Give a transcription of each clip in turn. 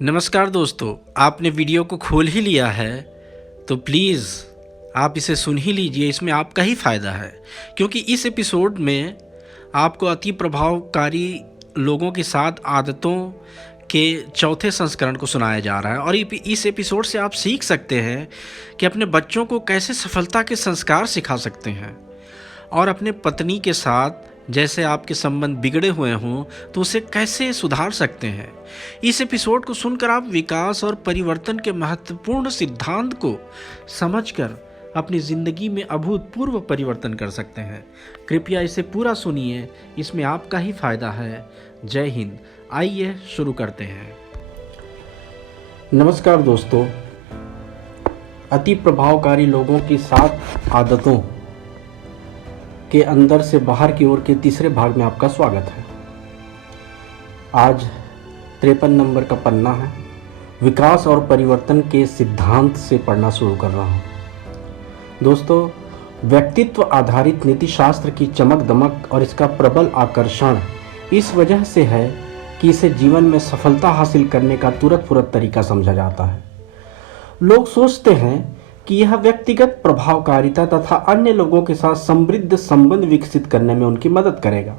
नमस्कार दोस्तों, आपने वीडियो को खोल ही लिया है तो प्लीज़ आप इसे सुन ही लीजिए। इसमें आपका ही फ़ायदा है, क्योंकि इस एपिसोड में आपको अति प्रभावकारी लोगों के साथ आदतों के चौथे संस्करण को सुनाया जा रहा है। और इस एपिसोड से आप सीख सकते हैं कि अपने बच्चों को कैसे सफलता के संस्कार सिखा सकते हैं, और अपने पत्नी के साथ जैसे आपके संबंध बिगड़े हुए हों तो उसे कैसे सुधार सकते हैं। इस एपिसोड को सुनकर आप विकास और परिवर्तन के महत्वपूर्ण सिद्धांत को समझकर अपनी ज़िंदगी में अभूतपूर्व परिवर्तन कर सकते हैं। कृपया इसे पूरा सुनिए, इसमें आपका ही फायदा है। जय हिंद। आइए शुरू करते हैं। नमस्कार दोस्तों, अति प्रभावकारी लोगों की 7 आदतों के अंदर से बाहर की ओर के तीसरे भाग में आपका स्वागत है। आज 53 नंबर का पन्ना है। विकास और परिवर्तन के सिद्धांत से पढ़ना शुरू कर रहा हूँ। दोस्तों, व्यक्तित्व आधारित नीति शास्त्र की चमक दमक और इसका प्रबल आकर्षण इस वजह से है कि इसे जीवन में सफलता हासिल करने का तुरंत तरीका समझा जाता है। लोग सोचते हैं कि यह व्यक्तिगत प्रभावकारिता तथा अन्य लोगों के साथ समृद्ध संबंध विकसित करने में उनकी मदद करेगा।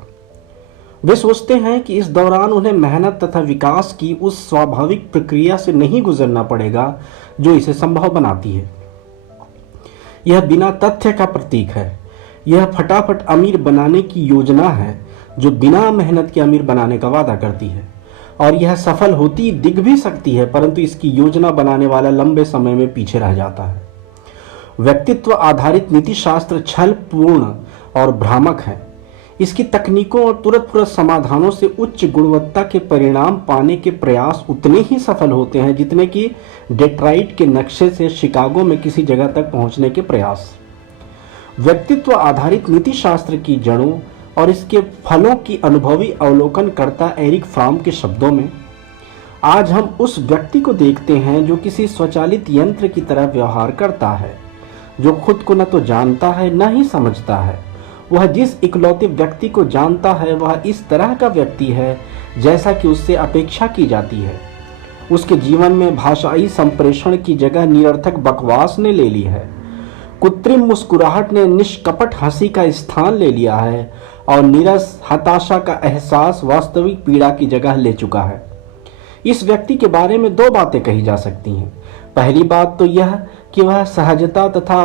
वे सोचते हैं कि इस दौरान उन्हें मेहनत तथा विकास की उस स्वाभाविक प्रक्रिया से नहीं गुजरना पड़ेगा जो इसे संभव बनाती है। यह बिना तथ्य का प्रतीक है। यह फटाफट अमीर बनाने की योजना है जो बिना मेहनत के अमीर बनाने का वादा करती है, और यह सफल होती दिख भी सकती है, परंतु इसकी योजना बनाने वाला लंबे समय में पीछे रह जाता है। व्यक्तित्व आधारित नीति शास्त्र छल पूर्ण और भ्रामक है। इसकी तकनीकों और तुरंत समाधानों से उच्च गुणवत्ता के परिणाम पाने के प्रयास उतने ही सफल होते हैं जितने कि डेट्राइट के नक्शे से शिकागो में किसी जगह तक पहुंचने के प्रयास। व्यक्तित्व आधारित नीति शास्त्र की जड़ों और इसके फलों की अनुभवी अवलोकनकर्ता एरिक फ्राम के शब्दों में, आज हम उस व्यक्ति को देखते हैं जो किसी स्वचालित यंत्र की तरह व्यवहार करता है, जो खुद को न तो जानता है न ही समझता है। वह जिस इकलौते व्यक्ति को जानता है वह इस तरह का व्यक्ति है जैसा कि उससे अपेक्षा की जाती है। उसके जीवन में भाषाई संप्रेषण की जगह निरर्थक बकवास ने ले ली है। कृत्रिम मुस्कुराहट ने निष्कपट हंसी का स्थान ले लिया है, और नीरस हताशा का एहसास वास्तविक पीड़ा की जगह ले चुका है। इस व्यक्ति के बारे में 2 बातें कही जा सकती हैं। पहली बात तो यह कि वह सहजता तथा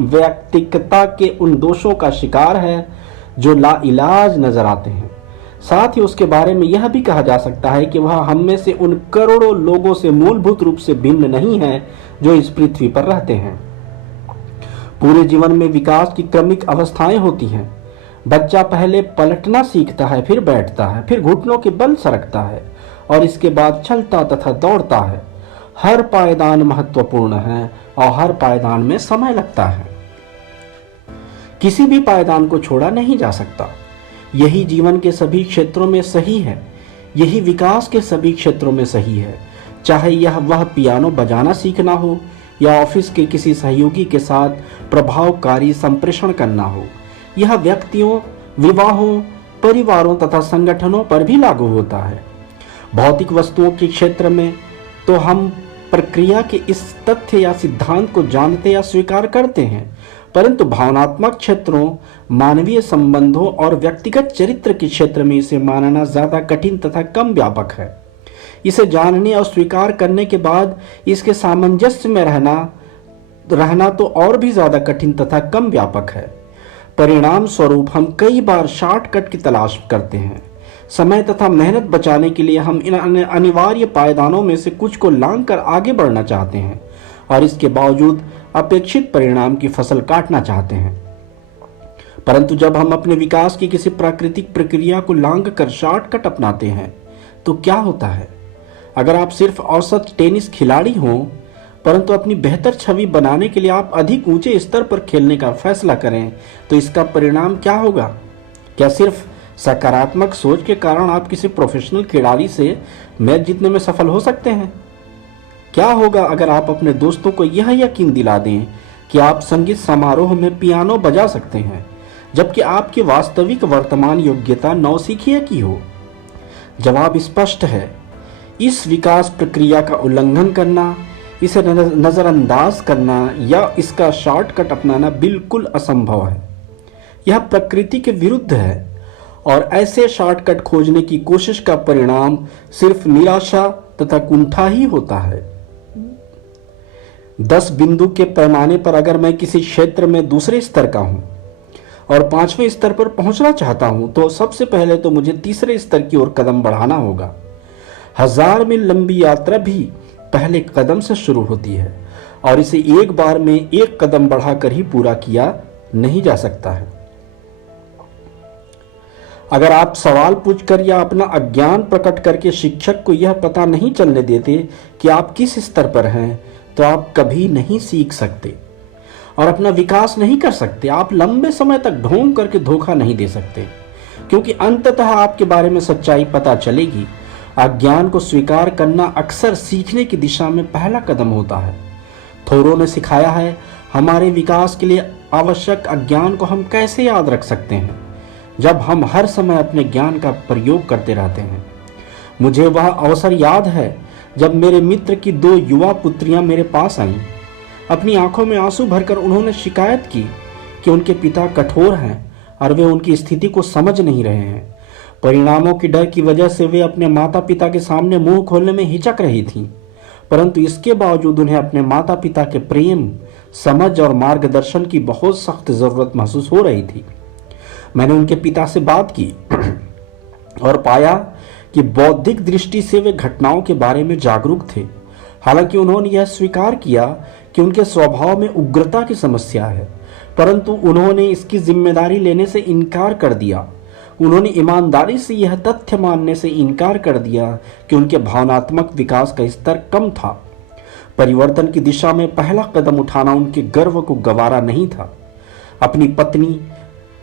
व्यक्तिकता के उन दोषों का शिकार है जो लाइलाज नजर आते हैं। साथ ही उसके बारे में यह भी कहा जा सकता है कि वह हम में से उन करोड़ों लोगों से मूलभूत रूप से भिन्न नहीं है जो इस पृथ्वी पर रहते हैं। पूरे जीवन में विकास की क्रमिक अवस्थाएं होती हैं। बच्चा पहले पलटना सीखता है, फिर बैठता है, फिर घुटनों के बल सरकता है, और इसके बाद चलता तथा दौड़ता है। हर पायदान महत्वपूर्ण है और हर पायदान में समय लगता है। किसी भी पायदान को छोड़ा नहीं जा सकता। यही जीवन के सभी क्षेत्रों में सही है। यही विकास के सभी क्षेत्रों में सही है, चाहे यह वह पियानो बजाना सीखना हो या ऑफिस के किसी सहयोगी के साथ प्रभावकारी संप्रेषण करना हो। यह व्यक्तियों, विवाहों, परिवारों तथा संगठनों पर भी लागू होता है। भौतिक वस्तुओं के क्षेत्र में तो हम प्रक्रिया के इस तथ्य या सिद्धांत को जानते या स्वीकार करते हैं, परंतु भावनात्मक क्षेत्रों, मानवीय संबंधों और व्यक्तिगत चरित्र के क्षेत्र में इसे मानना ज्यादा कठिन तथा कम व्यापक है। इसे जानने और स्वीकार करने के बाद इसके सामंजस्य में रहना तो और भी ज्यादा कठिन तथा कम व्यापक है। परिणाम स्वरूप हम कई बार शॉर्टकट की तलाश करते हैं। समय तथा मेहनत बचाने के लिए हम इन अनिवार्य पायदानों में से कुछ को लांघ कर आगे बढ़ना चाहते हैं, और इसके बावजूद अपेक्षित परिणाम की फसल काटना चाहते हैं। परंतु जब हम अपने विकास की किसी प्राकृतिक प्रक्रिया को लांघ कर शॉर्टकट अपनाते हैं तो क्या होता है? अगर आप सिर्फ औसत टेनिस खिलाड़ी हों, परंतु अपनी बेहतर छवि बनाने के लिए आप अधिक ऊंचे स्तर पर खेलने का फैसला करें, तो इसका परिणाम क्या होगा? क्या सिर्फ सकारात्मक सोच के कारण आप किसी प्रोफेशनल खिलाड़ी से मैच जीतने में सफल हो सकते हैं? क्या होगा अगर आप अपने दोस्तों को यह यकीन दिला दें कि आप संगीत समारोह में पियानो बजा सकते हैं, जबकि आपकी वास्तविक वर्तमान योग्यता नौसिखिए की हो? जवाब स्पष्ट है। इस विकास प्रक्रिया का उल्लंघन करना, इसे नज़रअंदाज करना या इसका शॉर्टकट अपनाना बिल्कुल असंभव है। यह प्रकृति के विरुद्ध है और ऐसे शॉर्टकट खोजने की कोशिश का परिणाम सिर्फ निराशा तथा कुंठा ही होता है। 10 बिंदु के पैमाने पर अगर मैं किसी क्षेत्र में दूसरे स्तर का हूं और 5वें स्तर पर पहुंचना चाहता हूं, तो सबसे पहले तो मुझे तीसरे स्तर की ओर कदम बढ़ाना होगा। 1000 मील लंबी यात्रा भी पहले कदम से शुरू होती है और इसे एक बार में एक कदम बढ़ाकर ही पूरा किया नहीं जा सकता है। अगर आप सवाल पूछकर या अपना अज्ञान प्रकट करके शिक्षक को यह पता नहीं चलने देते कि आप किस स्तर पर हैं, तो आप कभी नहीं सीख सकते और अपना विकास नहीं कर सकते। आप लंबे समय तक ढोंग करके धोखा नहीं दे सकते, क्योंकि अंततः आपके बारे में सच्चाई पता चलेगी। अज्ञान को स्वीकार करना अक्सर सीखने की दिशा में पहला कदम होता है। थोरो ने सिखाया है, हमारे विकास के लिए आवश्यक अज्ञान को हम कैसे याद रख सकते हैं जब हम हर समय अपने ज्ञान का प्रयोग करते रहते हैं। मुझे वह अवसर याद है जब मेरे मित्र की 2 युवा पुत्रियां मेरे पास आईं। अपनी आंखों में आंसू भरकर उन्होंने शिकायत की कि उनके पिता कठोर हैं और वे उनकी स्थिति को समझ नहीं रहे हैं। परिणामों की डर की वजह से वे अपने माता पिता के सामने मुंह खोलने में हिचक रही थीं, परंतु इसके बावजूद उन्हें अपने माता पिता के प्रेम, समझ और मार्गदर्शन की बहुत सख्त जरूरत महसूस हो रही थी। मैंने उनके पिता से बात की और पाया कि बौद्धिक दृष्टि से वे घटनाओं के बारे में जागरूक थे। हालांकि उन्होंने यह स्वीकार किया कि उनके स्वभाव में उग्रता की समस्या है, परंतु उन्होंने इसकी जिम्मेदारी लेने से इनकार कर दिया। उन्होंने ईमानदारी से यह तथ्य मानने से इनकार कर दिया कि उनके भावनात्मक विकास का स्तर कम था। परिवर्तन की दिशा में पहला कदम उठाना उनके गर्व को गवारा नहीं था। अपनी पत्नी,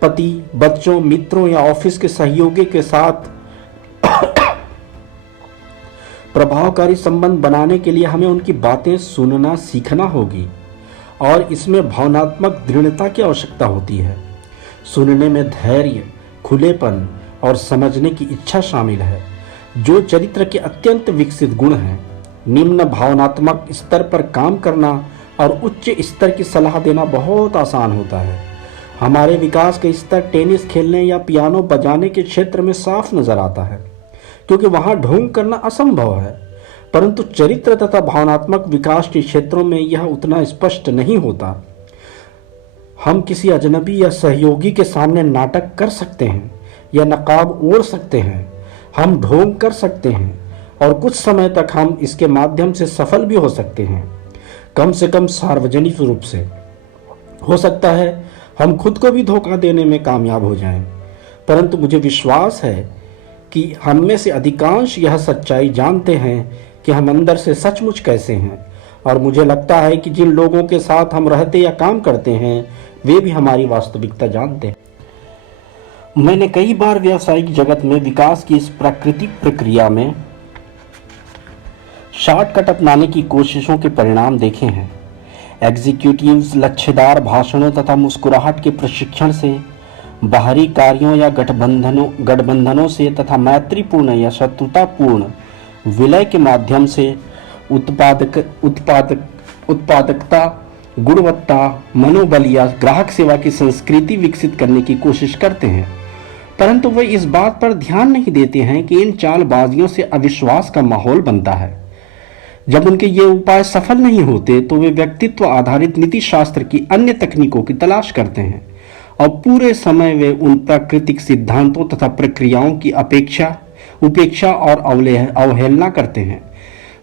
पति, बच्चों, मित्रों या ऑफिस के सहयोगी के साथ प्रभावकारी संबंध बनाने के लिए हमें उनकी बातें सुनना सीखना होगी और इसमें भावनात्मक दृढ़ता की आवश्यकता होती है। सुनने में धैर्य, खुलेपन और समझने की इच्छा शामिल है, जो चरित्र के अत्यंत विकसित गुण हैं। निम्न भावनात्मक स्तर पर काम करना और उच्च स्तर की सलाह देना बहुत आसान होता है। हमारे विकास का स्तर टेनिस खेलने या पियानो बजाने के क्षेत्र में साफ नजर आता है, क्योंकि वहां ढोंग करना असंभव है, परंतु चरित्र तथा भावनात्मक विकास के क्षेत्रों में यह उतना स्पष्ट नहीं होता। हम किसी अजनबी या सहयोगी के सामने नाटक कर सकते हैं या नकाब ओढ़ सकते हैं, हम ढोंग कर सकते हैं और कुछ समय तक हम इसके माध्यम से सफल भी हो सकते हैं, कम से कम सार्वजनिक रूप से। हो सकता है हम खुद को भी धोखा देने में कामयाब हो जाएं, परंतु मुझे विश्वास है कि हम में से अधिकांश यह सच्चाई जानते हैं कि हम अंदर से सचमुच कैसे हैं, और मुझे लगता है कि जिन लोगों के साथ हम रहते या काम करते हैं वे भी हमारी वास्तविकता जानते हैं। मैंने कई बार व्यावसायिक जगत में विकास की इस प्राकृतिक प्रक्रिया में शॉर्टकट अपनाने की कोशिशों के परिणाम देखे हैं। एग्जीक्यूटिव्स लक्ष्यदार भाषणों तथा मुस्कुराहट के प्रशिक्षण से, बाहरी कार्यों या गठबंधनों से तथा मैत्रीपूर्ण या शत्रुतापूर्ण विलय के माध्यम से उत्पादकता, गुणवत्ता, मनोबल या ग्राहक सेवा की संस्कृति विकसित करने की कोशिश करते हैं, परंतु वे इस बात पर ध्यान नहीं देते हैं कि इन चालबाजियों से अविश्वास का माहौल बनता है। जब उनके ये उपाय सफल नहीं होते तो वे व्यक्तित्व आधारित नीति शास्त्र की अन्य तकनीकों की तलाश करते हैं और पूरे समय वे उन प्राकृतिक सिद्धांतों तथा प्रक्रियाओं की उपेक्षा और अवहेलना करते हैं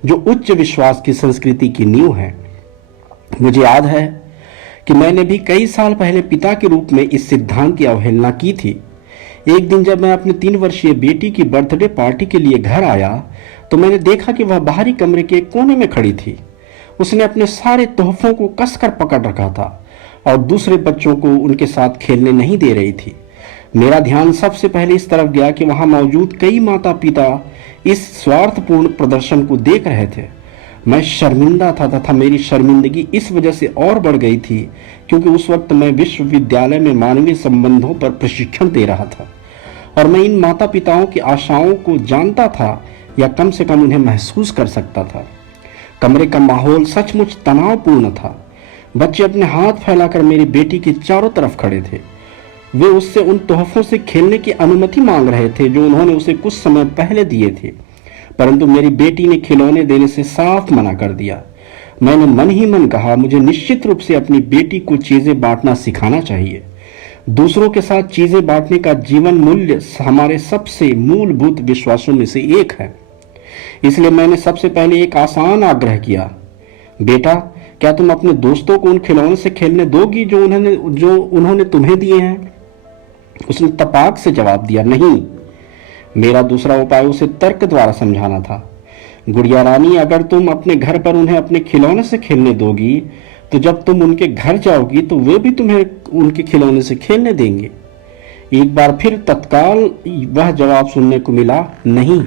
जो उच्च विश्वास की संस्कृति की नींव है। मुझे याद है कि मैंने भी कई साल पहले पिता के रूप में इस सिद्धांत की अवहेलना की थी। एक दिन जब मैं अपनी 3 वर्षीय बेटी की बर्थडे पार्टी के लिए घर आया तो मैंने देखा कि वह बाहरी कमरे के कोने में खड़ी थी। उसने अपने सारे तोहफों को कसकर पकड़ रखा था और दूसरे बच्चों को उनके साथ खेलने नहीं दे रही थी। मेरा ध्यान सबसे पहले इस तरफ गया कि वहां मौजूद कई माता पिता इस स्वार्थपूर्ण प्रदर्शन को देख रहे थे। मैं शर्मिंदा था तथा मेरी शर्मिंदगी इस वजह से और बढ़ गई थी क्योंकि उस वक्त मैं विश्वविद्यालय में मानवीय संबंधों पर प्रशिक्षण दे रहा था और मैं इन माता पिताओं की आशाओं को जानता था या कम से कम उन्हें महसूस कर सकता था। कमरे का माहौल सचमुच तनावपूर्ण था। बच्चे अपने हाथ फैलाकर मेरी बेटी के चारों तरफ खड़े थे। वे उससे उन तोहफों से खेलने की अनुमति मांग रहे थे जो उन्होंने उसे कुछ समय पहले दिए थे, परंतु मेरी बेटी ने खिलौने देने से साफ मना कर दिया। मैंने मन ही मन कहा, मुझे निश्चित रूप से अपनी बेटी को चीजें बांटना सिखाना चाहिए। दूसरों के साथ चीजें बांटने का जीवन मूल्य हमारे सबसे मूलभूत विश्वासों में से एक है। इसलिए मैंने सबसे पहले एक आसान आग्रह किया, बेटा, क्या तुम अपने दोस्तों को उन खिलौनों से खेलने दोगी जो उन्होंने तुम्हें दिए हैं? उसने तपाक से जवाब दिया, नहीं। मेरा दूसरा उपाय उसे तर्क द्वारा समझाना था। गुड़िया रानी, अगर तुम अपने घर पर उन्हें अपने खिलौने से खेलने दोगी तो जब तुम उनके घर जाओगी तो वे भी तुम्हें उनके खिलौने से खेलने देंगे। एक बार फिर तत्काल वह जवाब सुनने को मिला, नहीं।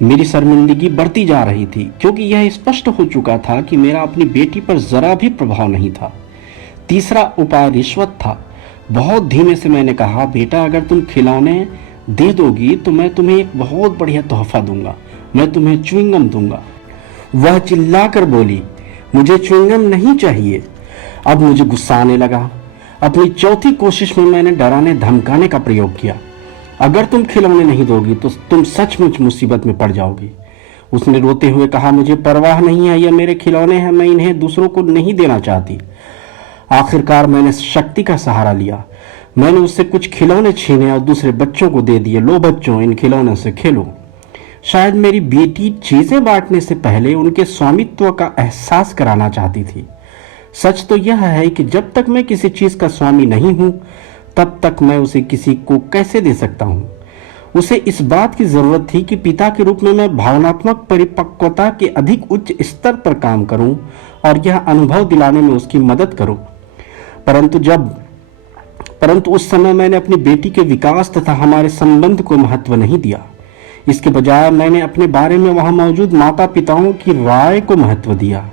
मेरी शर्मिंदगी बढ़ती जा रही थी क्योंकि यह स्पष्ट हो चुका था कि मेरा अपनी बेटी पर जरा भी प्रभाव नहीं था। तीसरा उपाय रिश्वत था। बहुत धीमे से मैंने कहा, बेटा, अगर तुम खिलौने दे दोगी तो मैं तुम्हें एक बहुत बढ़िया तोहफा दूंगा, मैं तुम्हें च्युइंगम दूंगा। वह चिल्लाकर बोली, मुझे च्युइंगम नहीं चाहिए। अब मुझे गुस्सा आने लगा। अपनी चौथी कोशिश में मैंने डराने धमकाने का प्रयोग किया, अगर तुम खिलौने नहीं दोगी तो तुम सचमुच मुसीबत में पड़ जाओगी। उसने रोते हुए कहा, मुझे परवाह नहीं है, ये मेरे खिलौने हैं, मैं इन्हें दूसरों को नहीं देना चाहती। आखिरकार मैंने शक्ति का सहारा लिया। मैंने उससे कुछ खिलौने छीने और दूसरे बच्चों को दे दिए। लो बच्चों, इन खिलौनों से खेलो। शायद मेरी बेटी चीजें बांटने से पहले उनके स्वामित्व का एहसास कराना चाहती थी। सच तो यह है कि जब तक मैं किसी चीज का स्वामी नहीं हूं तब तक मैं उसे किसी को कैसे दे सकता हूं। उसे इस बात की जरूरत थी कि पिता के रूप में मैं भावनात्मक परिपक्वता के अधिक उच्च स्तर पर काम करूं और यह अनुभव दिलाने में उसकी मदद करूं। परंतु उस समय मैंने अपनी बेटी के विकास तथा हमारे संबंध को महत्व नहीं दिया। इसके बजाय मैंने अपने बारे में वहां मौजूद माता पिताओं की राय को महत्व दिया।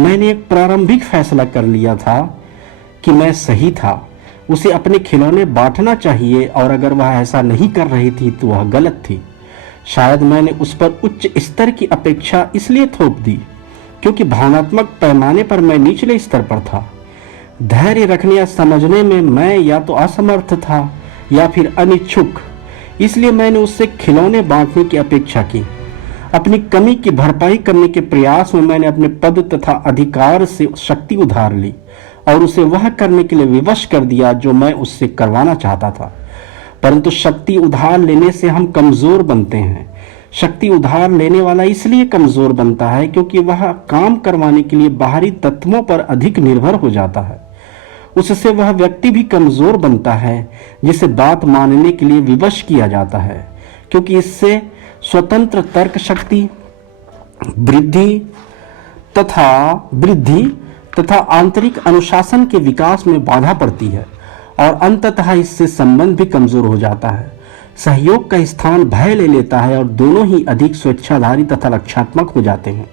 मैंने एक प्रारंभिक फैसला कर लिया था कि मैं सही था, उसे अपने खिलौने बांटना चाहिए, और अगर वह ऐसा नहीं कर रही थी तो वह गलत थी। शायद मैंने उस पर उच्च स्तर की अपेक्षा इसलिए थोप दी क्योंकि भावनात्मक पैमाने पर मैं निचले स्तर पर था। धैर्य रखने या समझने में मैं या तो असमर्थ था या फिर अनिच्छुक। इसलिए मैंने उससे खिलौने बांटने की अपेक्षा की। अपनी कमी की भरपाई करने के प्रयास में मैंने अपने पद तथा अधिकार से शक्ति उधार ली और उसे वह करने के लिए विवश कर दिया जो मैं उससे करवाना चाहता था। परंतु शक्ति उधार लेने से हम कमजोर बनते हैं। शक्ति उधार लेने वाला इसलिए कमजोर बनता है क्योंकि वह काम करवाने के लिए बाहरी तत्वों पर अधिक निर्भर हो जाता है। उससे वह व्यक्ति भी कमजोर बनता है जिसे बात मानने के लिए विवश किया जाता है, क्योंकि इससे स्वतंत्र तर्क शक्ति वृद्धि तथा आंतरिक अनुशासन के विकास में बाधा पड़ती है और अंततः इससे संबंध भी कमजोर हो जाता है। सहयोग का स्थान भय ले लेता है और दोनों ही अधिक स्वेच्छाधारी तथा रक्षात्मक हो जाते हैं।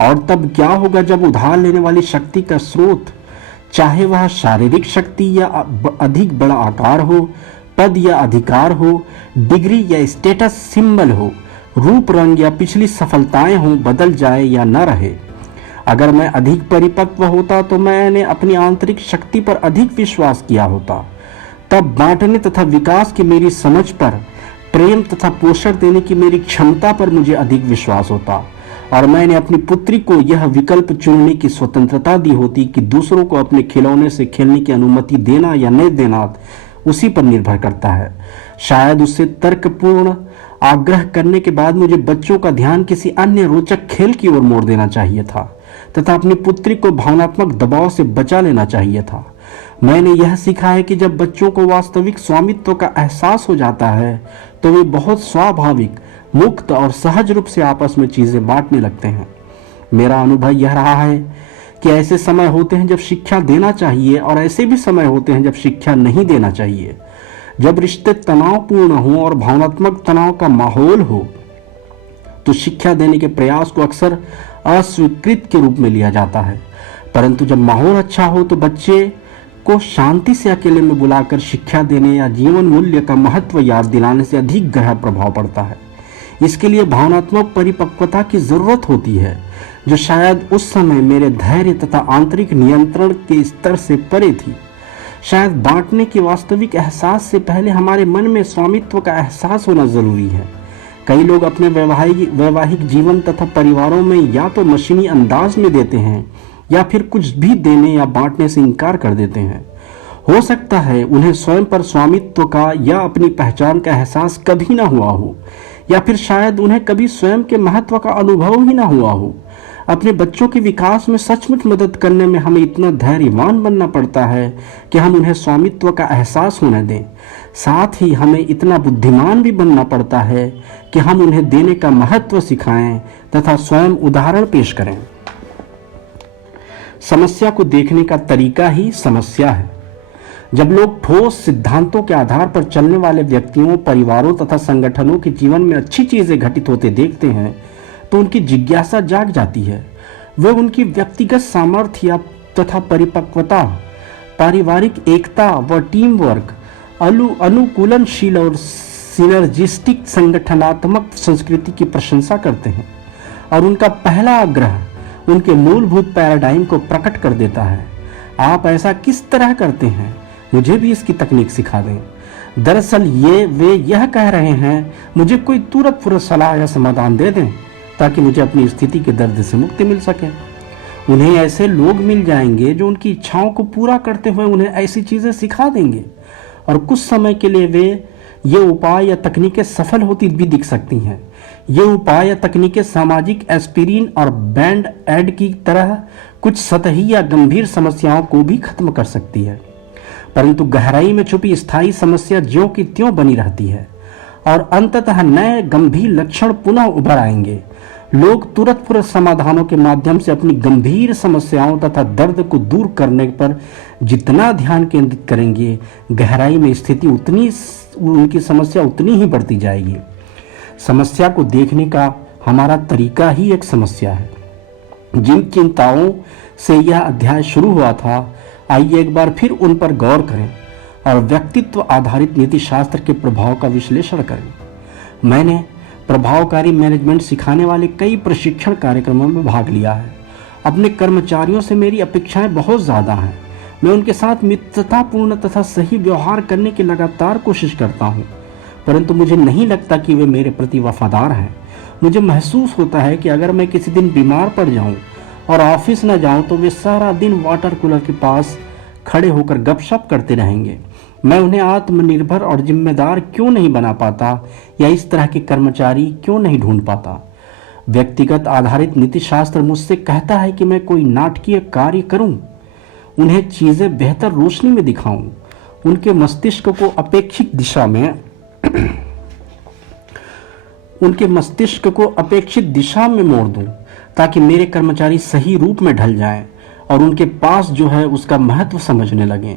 और तब क्या होगा जब उधार लेने वाली शक्ति का स्रोत, चाहे वह शारीरिक शक्ति या अधिक बड़ा आकार हो, पद या अधिकार हो, डिग्री या स्टेटस सिंबल हो, रूप रंग या पिछली सफलताएं हो, बदल जाए या न रहे। अगर मैं अधिक परिपक्व होता तो मैंने अपनी आंतरिक शक्ति पर अधिक विश्वास किया होता। तब बांटने तथा विकास की मेरी समझ पर, प्रेम तथा पोषण देने की मेरी क्षमता पर मुझे अधिक विश्वास होता और मैंने अपनी पुत्री को यह विकल्प चुनने की स्वतंत्रता दी होती कि दूसरों को अपने खिलौने से खेलने की अनुमति देना या नहीं देना उसी पर निर्भर करता है। शायद उससे तर्कपूर्ण आग्रह करने के बाद मुझे बच्चों का ध्यान किसी अन्य रोचक खेल की ओर मोड़ देना चाहिए था तथा अपनी पुत्री को भावनात्मक दबाव से बचा लेना चाहिए था। मैंने यह सीखा है कि जब बच्चों को वास्तविक स्वामित्व का एहसास हो जाता है तो वे बहुत स्वाभाविक, मुक्त और सहज रूप से आपस में चीजें बांटने लगते हैं। मेरा अनुभव यह रहा है कि ऐसे समय होते हैं जब शिक्षा देना चाहिए और ऐसे भी समय होते हैं जब शिक्षा नहीं देना चाहिए। जब रिश्ते तनावपूर्ण हो और भावनात्मक तनाव का माहौल हो तो शिक्षा देने के प्रयास को अक्सर अस्वीकृत के रूप में लिया जाता है, परंतु जब माहौल अच्छा हो तो बच्चे को शांति से अकेले में बुलाकर शिक्षा देने या जीवन मूल्य का महत्व याद दिलाने से अधिक गहरा प्रभाव पड़ता है। इसके लिए भावनात्मक परिपक्वता की जरूरत होती है, जो शायद उस समय मेरे धैर्य तथा आंतरिक नियंत्रण के स्तर से परे थी। शायद बांटने के वास्तविक एहसास से पहले हमारे मन में स्वामित्व का एहसास होना जरूरी है। कई लोग अपने वैवाहिक जीवन तथा परिवारों में या तो मशीनी अंदाज में देते हैं या फिर कुछ भी देने या बांटने से इनकार कर देते हैं। हो सकता है उन्हें स्वयं पर स्वामित्व का या अपनी पहचान का एहसास कभी ना हुआ हो, या फिर शायद उन्हें कभी स्वयं के महत्व का अनुभव ही ना हुआ हो। अपने बच्चों के विकास में सचमुच मदद करने में हमें इतना धैर्यवान बनना पड़ता है कि हम उन्हें स्वामित्व का एहसास होने दें। साथ ही हमें इतना बुद्धिमान भी बनना पड़ता है कि हम उन्हें देने का महत्व सिखाएं तथा स्वयं उदाहरण पेश करें। समस्या को देखने का तरीका ही समस्या है। जब लोग ठोस सिद्धांतों के आधार पर चलने वाले व्यक्तियों, परिवारों तथा संगठनों के जीवन में अच्छी चीजें घटित होते देखते हैं तो उनकी जिज्ञासा जाग जाती है। वे उनकी व्यक्तिगत सामर्थ्य तथा परिपक्वता, पारिवारिक एकता व टीम वर्क, अनुकूलनशील और सिनर्जिस्टिक संगठनात्मक संस्कृति की प्रशंसा करते हैं, और उनका पहला आग्रह उनके मूलभूत पैराडाइम को प्रकट कर देता है। आप ऐसा किस तरह करते हैं? मुझे भी इसकी तकनीक सिखा दें। दरअसल वे यह कह रहे हैं, मुझे कोई तुरंत सलाह या समाधान दे दें ताकि मुझे अपनी स्थिति के दर्द से मुक्ति मिल सके। उन्हें ऐसे लोग मिल जाएंगे जो उनकी इच्छाओं को पूरा करते हुए उन्हें ऐसी चीजें सिखा देंगे, और कुछ समय के लिए ये उपाय या तकनीकें सफल होती भी दिख सकती हैं। ये उपाय या तकनीकें सामाजिक एस्पिरिन और बैंड एड की तरह कुछ सतही या गंभीर समस्याओं को भी खत्म कर सकती है, परंतु गहराई में छुपी स्थायी समस्या ज्यों की त्यों बनी रहती है और अंततः नए गंभीर लक्षण पुनः उभर आएंगे। लोग तुरंत समाधानों के माध्यम से अपनी गंभीर समस्याओं तथा दर्द को दूर करने पर जितना ध्यान केंद्रित करेंगे, गहराई में स्थिति उनकी समस्या उतनी ही बढ़ती जाएगी। समस्या को देखने का हमारा तरीका ही एक समस्या है। जिन चिंताओं से यह अध्याय शुरू हुआ था, आइए एक बार फिर उन पर गौर करें और व्यक्तित्व आधारित नीति शास्त्र के प्रभाव का विश्लेषण करें। मैंने प्रभावकारी मैनेजमेंट सिखाने वाले कई प्रशिक्षण कार्यक्रमों में भाग लिया है। अपने कर्मचारियों से मेरी अपेक्षाएं बहुत ज़्यादा हैं। मैं उनके साथ मित्रतापूर्ण तथा सही व्यवहार करने की लगातार कोशिश करता हूं, परंतु मुझे नहीं लगता कि वे मेरे प्रति वफादार हैं। मुझे महसूस होता है कि अगर मैं किसी दिन बीमार पड़ जाऊं और ऑफिस न जाऊं तो वे सारा दिन वाटर कूलर के पास खड़े होकर गपशप करते रहेंगे। मैं उन्हें आत्मनिर्भर और जिम्मेदार क्यों नहीं बना पाता, या इस तरह के कर्मचारी क्यों नहीं ढूंढ पाता। व्यक्तिगत आधारित नीतिशास्त्र मुझसे कहता है कि मैं कोई नाटकीय कार्य करूं, उन्हें चीजें बेहतर रोशनी में दिखाऊं, उनके मस्तिष्क को अपेक्षित दिशा में मोड़ दूं, ताकि मेरे कर्मचारी सही रूप में ढल जाएं और उनके पास जो है उसका महत्व समझने लगें।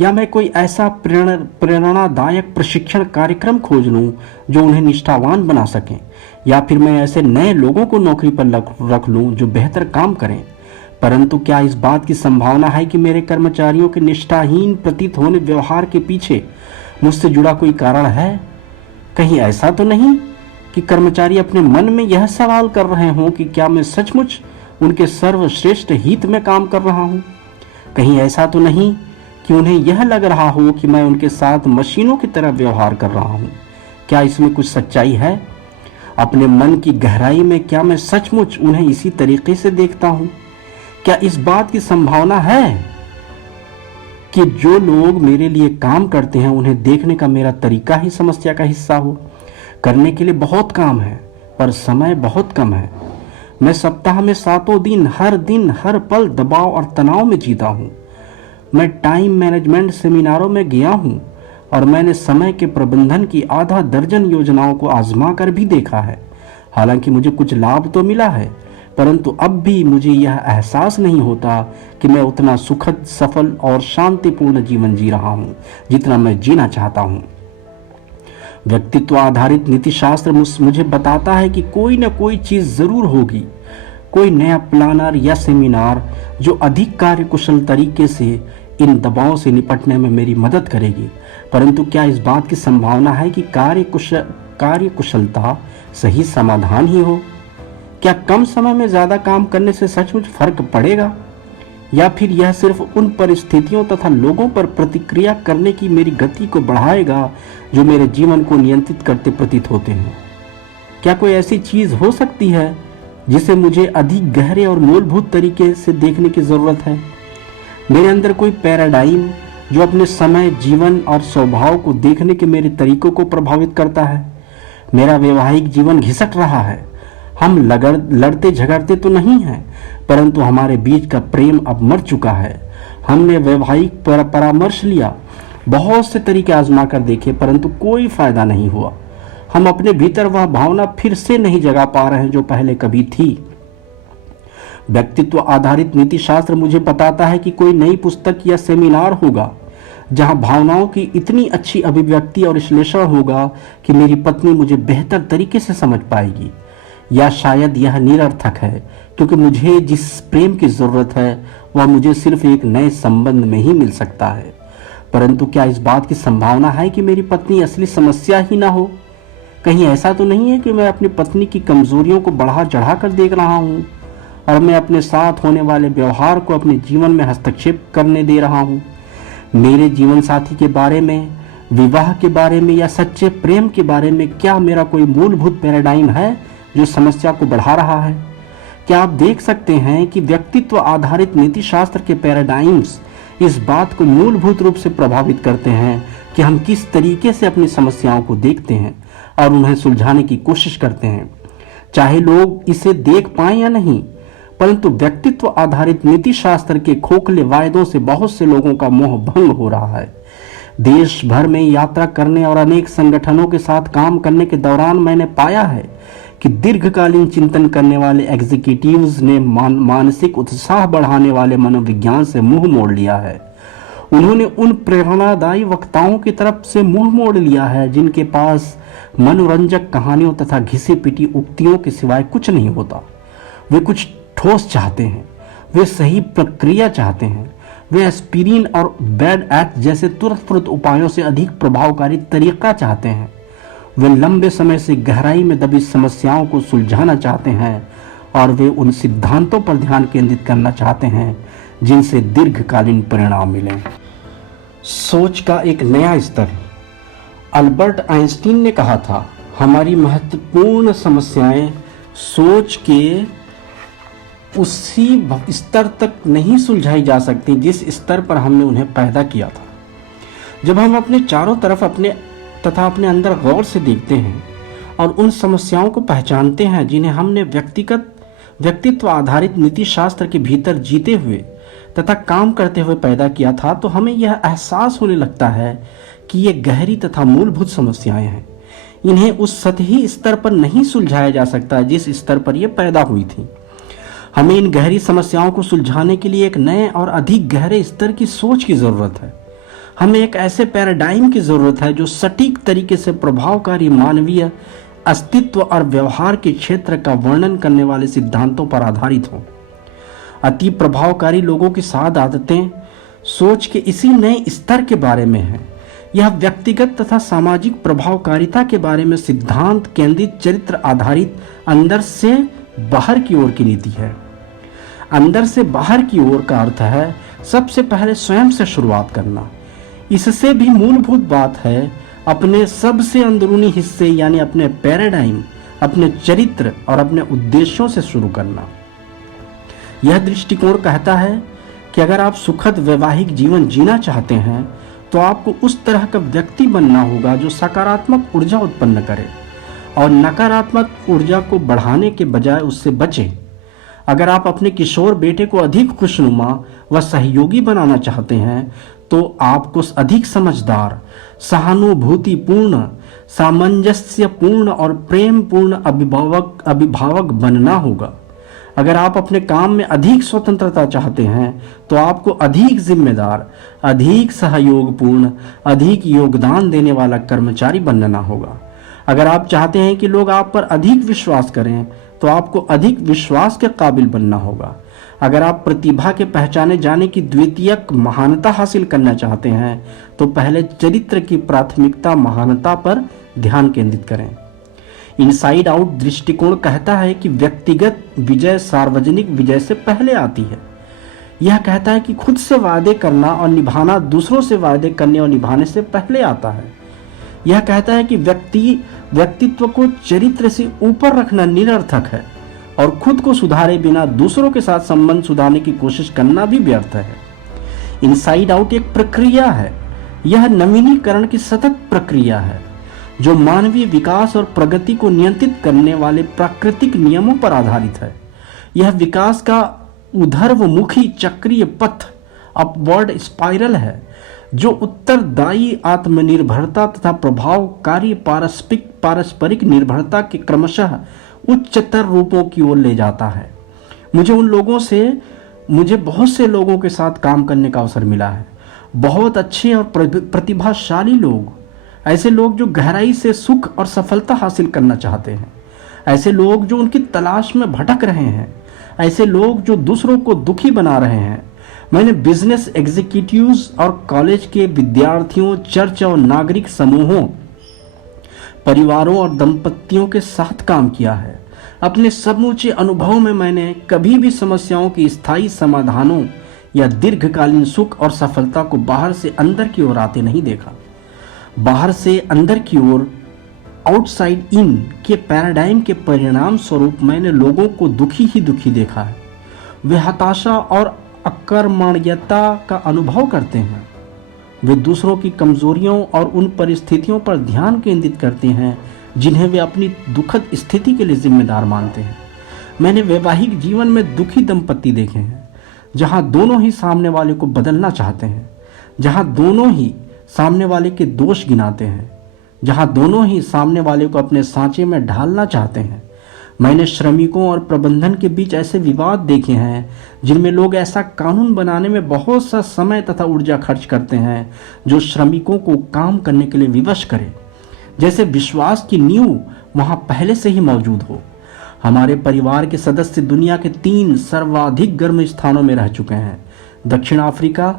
या मैं कोई ऐसा प्रेरणादायक प्रशिक्षण कार्यक्रम खोज लूं जो उन्हें निष्ठावान बना सके, या फिर मैं ऐसे नए लोगों को नौकरी पर रख लूं जो बेहतर काम करें। परंतु क्या इस बात की संभावना है कि मेरे कर्मचारियों के निष्ठाहीन प्रतीत होने व्यवहार के पीछे मुझसे जुड़ा कोई कारण है? कहीं ऐसा तो नहीं कि कर्मचारी अपने मन में यह सवाल कर रहे हों कि क्या मैं सचमुच उनके सर्वश्रेष्ठ हित में काम कर रहा हूं? कहीं ऐसा तो नहीं कि उन्हें यह लग रहा हो कि मैं उनके साथ मशीनों की तरह व्यवहार कर रहा हूं? क्या इसमें कुछ सच्चाई है? अपने मन की गहराई में क्या मैं सचमुच उन्हें इसी तरीके से देखता हूं? क्या इस बात की संभावना है कि जो लोग मेरे लिए काम करते हैं उन्हें देखने का मेरा तरीका ही समस्या का हिस्सा हो? करने के लिए बहुत काम है, पर समय बहुत कम है। मैं सप्ताह में 7 दिन हर पल दबाव और तनाव में जीता हूँ। मैं टाइम मैनेजमेंट सेमिनारों में गया हूँ और मैंने समय के प्रबंधन की आधा दर्जन योजनाओं को आजमा कर भी देखा है। हालांकि मुझे कुछ लाभ तो मिला है, परंतु अब भी मुझे यह एहसास नहीं होता कि मैं उतना सुखद, सफल और शांतिपूर्ण जीवन जी रहा हूँ जितना मैं जीना चाहता हूँ। व्यक्तित्व आधारित नीतिशास्त्र मुझे बताता है कि कोई न कोई चीज जरूर होगी, कोई नया प्लानर या सेमिनार जो अधिक कार्यकुशल तरीके से इन दबावों से निपटने में मेरी मदद करेगी, परंतु क्या इस बात की संभावना है कि कार्य कुशलता सही समाधान ही हो? क्या कम समय में ज़्यादा काम करने से सचमुच फर्क पड़ेगा, या फिर यह सिर्फ उन परिस्थितियों तथा लोगों पर प्रतिक्रिया करने की मेरी गति को बढ़ाएगा जो मेरे जीवन को नियंत्रित करते प्रतीत होते हैं? क्या कोई ऐसी चीज़ हो सकती है जिसे मुझे अधिक गहरे और मूलभूत तरीके से देखने की ज़रूरत है? मेरे अंदर कोई पैराडाइम जो अपने समय, जीवन और स्वभाव को देखने के मेरे तरीकों को प्रभावित करता है? मेरा वैवाहिक जीवन घिसट रहा है। हम लड़ते झगड़ते तो नहीं हैं, परंतु हमारे बीच का प्रेम अब मर चुका है। हमने वैवाहिक परामर्श लिया, बहुत से तरीके आजमा कर देखे, परंतु कोई फायदा नहीं हुआ। हम अपने भीतर वह भावना फिर से नहीं जगा पा रहे हैं जो पहले कभी थी। व्यक्तित्व आधारित नीति शास्त्र मुझे बताता है कि कोई नई पुस्तक या सेमिनार होगा जहां भावनाओं की इतनी अच्छी अभिव्यक्ति और विश्लेषण होगा कि मेरी पत्नी मुझे बेहतर तरीके से समझ पाएगी। या शायद यह निरर्थक है, क्योंकि मुझे जिस प्रेम की जरूरत है वह मुझे सिर्फ एक नए संबंध में ही मिल सकता है। परंतु क्या इस बात की संभावना है कि मेरी पत्नी असली समस्या ही ना हो? कहीं ऐसा तो नहीं है कि मैं अपनी पत्नी की कमजोरियों को बढ़ा चढ़ा कर देख रहा हूँ और मैं अपने साथ होने वाले व्यवहार को अपने जीवन में हस्तक्षेप करने दे रहा हूँ? मेरे जीवन साथी के बारे में, विवाह के बारे में या सच्चे प्रेम के बारे में क्या मेरा कोई मूलभूत पैराडाइम है जो समस्या को बढ़ा रहा है? क्या आप देख सकते हैं कि व्यक्तित्व आधारित नीति शास्त्र के पैराडाइम्स इस बात को मूलभूत रूप से प्रभावित करते हैं कि हम किस तरीके से अपनी समस्याओं को देखते हैं और उन्हें सुलझाने की कोशिश करते हैं, चाहे लोग इसे देख पाएं या नहीं। परंतु व्यक्तित्व आधारित नीति शास्त्र के खोखले वायदों से बहुत से लोगों का मोह भंग हो रहा है। देश भर में यात्रा करने और अनेक संगठनों के साथ काम करने के दौरान मैंने पाया है कि दीर्घकालीन चिंतन करने वाले एग्जीक्यूटिव्स ने मानसिक उत्साह बढ़ाने वाले मनोविज्ञान से मुंह मोड़ लिया है। उन्होंने उन प्रेरणादायी वक्ताओं की तरफ से मुंह मोड़ लिया है जिनके पास मनोरंजक कहानियों तथा घिसी पिटी उक्तियों के सिवाय कुछ नहीं होता। वे कुछ ठोस चाहते हैं, वे सही प्रक्रिया चाहते हैं, वे एस्पिरिन और बेड एक्ट जैसे तुरंत उपायों से अधिक प्रभावकारी तरीका चाहते हैं। वे लंबे समय से गहराई में दबी समस्याओं को सुलझाना चाहते हैं और वे उन सिद्धांतों पर ध्यान केंद्रित करना चाहते हैं जिनसे दीर्घकालीन परिणाम मिले। सोच का एक नया स्तर। अल्बर्ट आइंस्टीन ने कहा था, हमारी महत्वपूर्ण समस्याएं सोच के उसी स्तर तक नहीं सुलझाई जा सकती जिस स्तर पर हमने उन्हें पैदा किया था। जब हम अपने चारों तरफ अपने अंदर गौर से देखते हैं और उन समस्याओं को पहचानते हैं जिन्हें हमने व्यक्तित्व आधारित नीति शास्त्र के भीतर जीते हुए तथा काम करते हुए पैदा किया था, तो हमें यह एहसास होने लगता है कि ये गहरी तथा मूलभूत समस्याएं हैं। इन्हें उस सतही स्तर पर नहीं सुलझाया जा सकता जिस स्तर पर यह पैदा हुई थी। हमें इन गहरी समस्याओं को सुलझाने के लिए एक नए और अधिक गहरे स्तर की सोच की जरूरत है। हमें एक ऐसे पैराडाइम की जरूरत है जो सटीक तरीके से प्रभावकारी मानवीय अस्तित्व और व्यवहार के क्षेत्र का वर्णन करने वाले सिद्धांतों पर आधारित हो। अति प्रभावकारी लोगों की 7 आदतें सोच के इसी नए स्तर के बारे में है। यह व्यक्तिगत तथा सामाजिक प्रभावकारिता के बारे में सिद्धांत केंद्रित चरित्र आधारित अंदर से बाहर की ओर की नीति है। अंदर से बाहर की ओर का अर्थ है सबसे पहले स्वयं से शुरुआत करना। इससे भी मूलभूत बात है अपने सबसे अंदरूनी हिस्से यानी अपने पैराडाइम, अपने चरित्र और अपने उद्देश्यों से शुरू करना। यह दृष्टिकोण कहता है कि अगर आप सुखद वैवाहिक जीवन जीना चाहते हैं तो आपको उस तरह का व्यक्ति बनना होगा जो सकारात्मक ऊर्जा उत्पन्न करे और नकारात्मक ऊर्जा को बढ़ाने के बजाय उससे बचे। अगर आप अपने किशोर बेटे को अधिक खुशनुमा व सहयोगी बनाना चाहते हैं तो आपको अधिक समझदार, सहानुभूतिपूर्ण, सामंजस्यपूर्ण और प्रेमपूर्ण अभिभावक बनना होगा। अगर आप अपने काम में अधिक स्वतंत्रता चाहते हैं तो आपको अधिक जिम्मेदार, अधिक सहयोगपूर्ण, अधिक योगदान देने वाला कर्मचारी बनना होगा। अगर आप चाहते हैं कि लोग आप पर अधिक विश्वास करें तो आपको अधिक विश्वास के काबिल बनना होगा। अगर आप प्रतिभा के पहचाने जाने की द्वितीयक महानता हासिल करना चाहते हैं तो पहले चरित्र की प्राथमिकता महानता पर ध्यान केंद्रित करें। इनसाइड आउट दृष्टिकोण कहता है कि व्यक्तिगत विजय सार्वजनिक विजय से पहले आती है। यह कहता है कि खुद से वादे करना और निभाना दूसरों से वादे करने और निभाने से पहले आता है। यह कहता है कि व्यक्तित्व को चरित्र से ऊपर रखना निरर्थक है और खुद को सुधारे बिना दूसरों के साथ संबंध सुधारने की कोशिश करना भी व्यर्थ है। इनसाइड आउट एक प्रक्रिया है। यह नवीनीकरण की सतत प्रक्रिया है जो मानवीय विकास और प्रगति को नियंत्रित करने वाले प्राकृतिक नियमों पर आधारित है। यह विकास का ऊर्ध्वमुखी चक्रीय पथ अपवर्ड स्पाइरल है जो उत्तरदायी आत्मनिर्भरता तथा प्रभावकारी पारस्परिक निर्भरता के क्रमशः उच्चतर रूपों की ओर ले जाता है। मुझे बहुत से लोगों के साथ काम करने का अवसर मिला है। बहुत अच्छे और प्रतिभाशाली लोग, ऐसे लोग जो गहराई से सुख और सफलता हासिल करना चाहते हैं, ऐसे लोग जो उनकी तलाश में भटक रहे हैं, ऐसे लोग जो दूसरों को दुखी बना रहे हैं। मैंने बिजनेस एग्जीक्यूटिव्स और कॉलेज के विद्यार्थियों, चर्च और नागरिक समूहों, परिवारों और दंपतियों के साथ काम किया है। अपने समूचे अनुभव में मैंने कभी भी समस्याओं के स्थायी समाधानों या दीर्घकालीन सुख और सफलता को बाहर से अंदर की ओर आते नहीं देखा। बाहर से अंदर की ओर आउटसाइड इन के पैराडाइम के परिणाम स्वरूप मैंने लोगों को दुखी ही दुखी देखा है। वे हताशा और अकर्मण्यता का अनुभव करते हैं। वे दूसरों की कमजोरियों और उन परिस्थितियों पर ध्यान केंद्रित करते हैं जिन्हें वे अपनी दुखद स्थिति के लिए जिम्मेदार मानते हैं। मैंने वैवाहिक जीवन में दुखी दंपति देखे हैं जहां दोनों ही सामने वाले को बदलना चाहते हैं, जहां दोनों ही सामने वाले के दोष गिनाते हैं, जहां दोनों ही सामने वाले को अपने सांचे में ढालना चाहते हैं। मैंने श्रमिकों और प्रबंधन के बीच ऐसे विवाद देखे हैं जिनमें लोग ऐसा कानून बनाने में बहुत सा समय तथा ऊर्जा खर्च करते हैं जो श्रमिकों को काम करने के लिए विवश करे, जैसे विश्वास की नींव वहां पहले से ही मौजूद हो। हमारे परिवार के सदस्य दुनिया के 3 सर्वाधिक गर्म स्थानों में रह चुके हैं, दक्षिण अफ्रीका,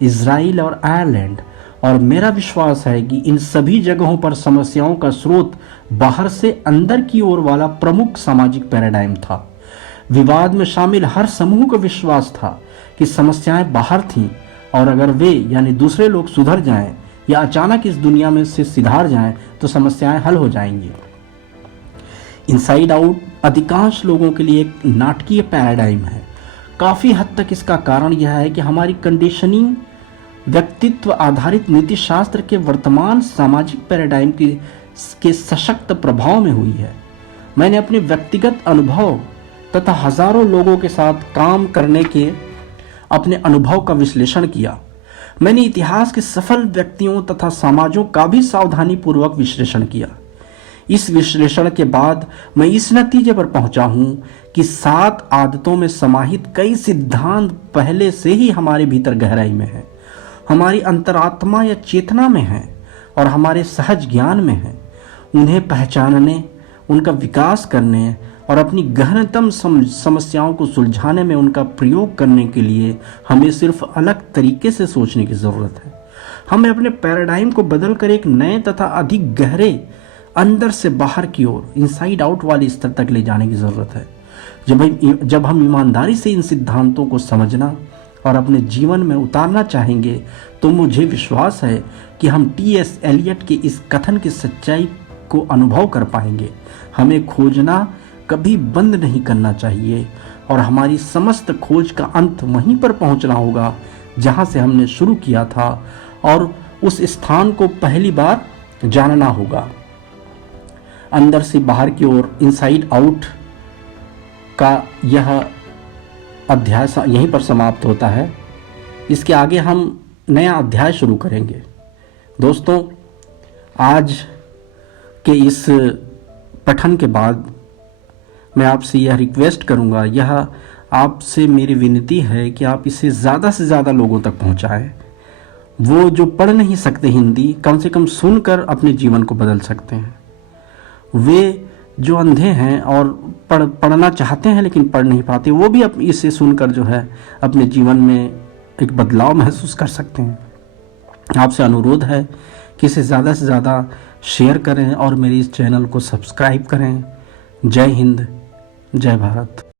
इजराइल और आयरलैंड, और मेरा विश्वास है कि इन सभी जगहों पर समस्याओं का स्रोत बाहर से अंदर की ओर वाला प्रमुख सामाजिक पैराडाइम था। विवाद में शामिल हर समूह का विश्वास था कि समस्याएं बाहर थीं और अगर वे यानी दूसरे लोग सुधर जाएं या अचानक इस दुनिया में से सिधार जाएं तो समस्याएं हल हो जाएंगी। इनसाइड आउट अधिकांश लोगों के लिए एक नाटकीय पैराडाइम है। काफी हद तक इसका कारण यह है कि हमारी कंडीशनिंग व्यक्तित्व आधारित नीतिशास्त्र के वर्तमान सामाजिक पैराडाइम के सशक्त प्रभाव में हुई है। मैंने अपने व्यक्तिगत अनुभव तथा हजारों लोगों के साथ काम करने के अपने अनुभव का विश्लेषण किया। मैंने इतिहास के सफल व्यक्तियों तथा समाजों का भी सावधानी पूर्वक विश्लेषण किया। इस विश्लेषण के बाद मैं इस नतीजे पर पहुंचा हूं कि 7 आदतों में समाहित कई सिद्धांत पहले से ही हमारे भीतर गहराई में है, हमारी अंतरात्मा या चेतना में है और हमारे सहज ज्ञान में है। उन्हें पहचानने, उनका विकास करने और अपनी गहनतम समस्याओं को सुलझाने में उनका प्रयोग करने के लिए हमें सिर्फ अलग तरीके से सोचने की जरूरत है। हमें अपने पैराडाइम को बदलकर एक नए तथा अधिक गहरे अंदर से बाहर की ओर इनसाइड आउट वाले स्तर तक ले जाने की जरूरत है। जब हम ईमानदारी से इन सिद्धांतों को समझना और अपने जीवन में उतारना चाहेंगे तो मुझे विश्वास है कि हम टी.एस. एलियट के इस कथन की सच्चाई को अनुभव कर पाएंगे। हमें खोजना कभी बंद नहीं करना चाहिए और हमारी समस्त खोज का अंत वहीं पर पहुंचना होगा जहां से हमने शुरू किया था और उस स्थान को पहली बार जानना होगा। अंदर से बाहर की ओर इनसाइड आउट का यह अध्याय यहीं पर समाप्त होता है। इसके आगे हम नया अध्याय शुरू करेंगे। दोस्तों, आज के इस पठन के बाद मैं आपसे यह रिक्वेस्ट करूंगा, यह आपसे मेरी विनती है कि आप इसे ज़्यादा से ज़्यादा लोगों तक पहुंचाएं। वो जो पढ़ नहीं सकते हिंदी, कम से कम सुनकर अपने जीवन को बदल सकते हैं। वे जो अंधे हैं और पढ़ना चाहते हैं लेकिन पढ़ नहीं पाते, वो भी अब इसे सुनकर जो है अपने जीवन में एक बदलाव महसूस कर सकते हैं। आपसे अनुरोध है कि इसे ज़्यादा से ज़्यादा शेयर करें और मेरे इस चैनल को सब्सक्राइब करें। जय हिंद, जय भारत।